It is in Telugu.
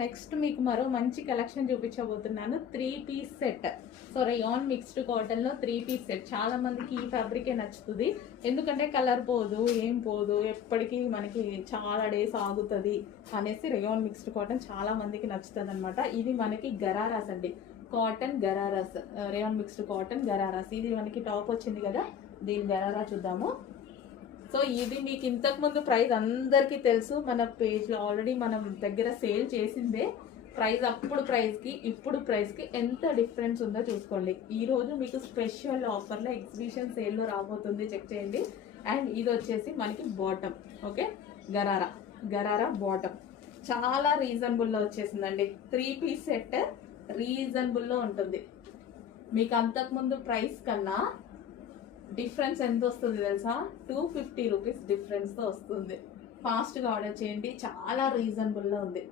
నెక్స్ట్ మీకు మరో మంచి కలెక్షన్ చూపించబోతున్నాను. 3 piece set. So rayon mixed cotton లో 3 పీస్ సెట్. చాలా మందికి ఈ ఫ్యాబ్రికే నచ్చుతుంది, ఎందుకంటే కలర్ పోదు, ఏం పోదు, ఎప్పటికీ మనకి చాలా డేస్ ఆగుతుంది అనేసి రేయాన్ మిక్స్డ్ కాటన్ చాలా మందికి నచ్చుతుంది అనమాట. ఇది మనకి గరారాస్ అండి, cotton ghararas, rayon mixed cotton ghararas. ఇది మనకి టాప్ వచ్చింది కదా, దీని గరారా చూద్దాము. సో ఇది మీకు ఇంతకు ముందు ప్రైస్ అందరికీ తెలుసు, మన పేజ్లో ఆల్రెడీ మనం దగ్గర సేల్ చేసిందే. ప్రైస్ అప్పుడు ప్రైస్కి ఇప్పుడు ప్రైస్కి ఎంత డిఫరెన్స్ ఉందో చూసుకోండి. ఈరోజు మీకు స్పెషల్ ఆఫర్లో ఎగ్జిబిషన్ సేల్లో రాబోతుంది, చెక్ చేయండి. అండ్ ఇది వచ్చేసి మనకి బాటమ్, ఓకే, గరారా బాటమ్ చాలా రీజనబుల్లో వచ్చేసిందండి. 3 పీస్ సెట్ రీజనబుల్లో ఉంటుంది. మీకు అంతకుముందు ప్రైస్ కన్నా డిఫరెన్స్ ఎంత వస్తుంది తెలుసా? 250 రూపీస్ డిఫరెన్స్తో వస్తుంది. ఫాస్ట్గా ఆర్డర్ చేయండి, చాలా రీజనబుల్లో ఉంది.